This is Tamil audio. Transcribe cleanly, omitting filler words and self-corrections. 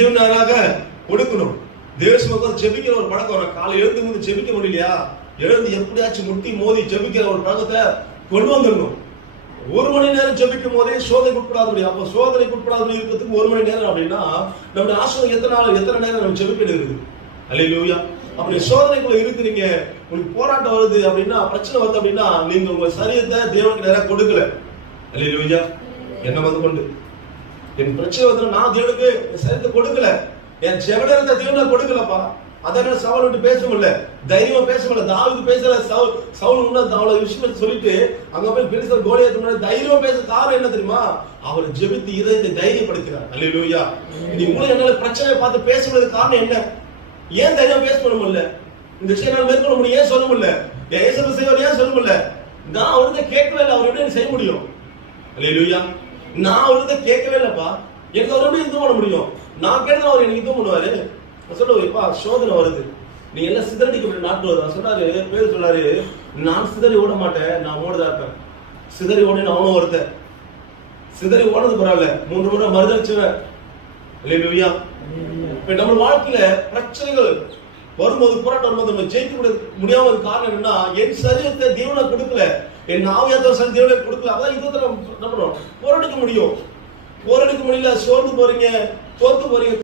தேவனாக கொடுக்கணும். தேவசமத்தில் ஜெபிக்கிற ஒரு பழக்கம் வரும். காலை எழுந்து ஜெபிக்க முடியலையா, எழுந்து எப்படியாச்சும் முட்டி மோதி ஜெபிக்கிற ஒரு பழக்கத்தை கொண்டு வந்துடணும். 1 மணி நேரம் ஜெபிக்கும் போதே சோதனைக்கு உட்படாத. அப்ப சோதனைக்கு உட்படாத இருக்கிறதுக்கு 1 மணி நேரம் அப்படின்னா நம்முடைய ஆசீர்வாதம் எத்தனை நேரம் நம்ம ஜெபிக்க இருக்குது. அல்லேலூயா. அப்படி சோதனைக்குள்ள இருக்கிறீங்க, உங்களுக்கு போராட்டம் வருது அப்படின்னா, பிரச்சனை வருது அப்படின்னா, நீங்க உங்க சரீரத்தை தேவனுக்கு நேரம் கொடுக்கல. அல்லேலூயா. என்ன வந்து கொண்டு என் பிரச்சனை வந்து நான் தேவனுக்கு சரீரத்தை கொடுக்கல, என் ஜெபநேரத்தை தேவனுக்கு கொடுக்கலப்பா. அதான் சவுல் விட்டு பேச முடியல, தைரியமா பேச முடியல. தாவீது பேசல, சவுல் அவ்வளவு விஷயத்தை சொல்லிட்டு அங்க போய் பெலிஸ்தர் கோலியாத் முன்னாடி தைரியமா பேச காரணம் என்ன தெரியுமா? அவர் ஜெபித்து இதயத்தை தைரியப்படுத்துறார். அல்லேலூயா. நீ உங்களுக்கு என்னால பிரச்சனையை பார்த்து பேச முடியாத காரணம் என்ன? ஏன் தைரியம் பேச முடியல? இந்த விஷயம் மேற்கொள்ள முடியும் ஏன் சொல்ல முடியல? ஏசு செய்வார் ஏன் சொல்ல முடியல? நான் அவர்கிட்ட கேட்கவே இல்லை, அவர் எப்படி செய்ய முடியும்? அல்லேலூயா. நான் அவர்கிட்ட கேட்கவே இல்லப்பா, எனக்கு அவர் எப்படி இது பண்ண முடியும்? நான் கேட்டா அவர் எனக்கு இது பண்ணுவாரு. சொல்லுவா சோதனை வருது, நீ எல்லாம் சிதறடிக்க நாட்டு வருது சொன்னாரு. பேர் சொன்னாரு, நான் சிதறி ஓட மாட்டேன், நான் ஓடுதா இருப்பேன். சிதறி ஓடினு அவனும் ஒருத்தன். சிதறி ஓடுறது பரவாயில்ல, 3 முறை மறுதளிச்சுவேன். அல்லேலூயா. இப்ப நம்ம வாழ்க்கையில பிரச்சனைகள் வரும்போது, போராட்டம் வரும்போது நம்ம ஜெயிக்க முடியாம காரணம் என்னன்னா, என் சரீரத்தை தேவனை கொடுக்கல, என் ஆவியாத்தவர் சரி தேவனை கொடுக்கல. அதான் இதை நம்ம போராடிக்க முடியும். போராடிக்க முடியல, சோர்ந்து போறீங்க, தோத்து போறீங்க.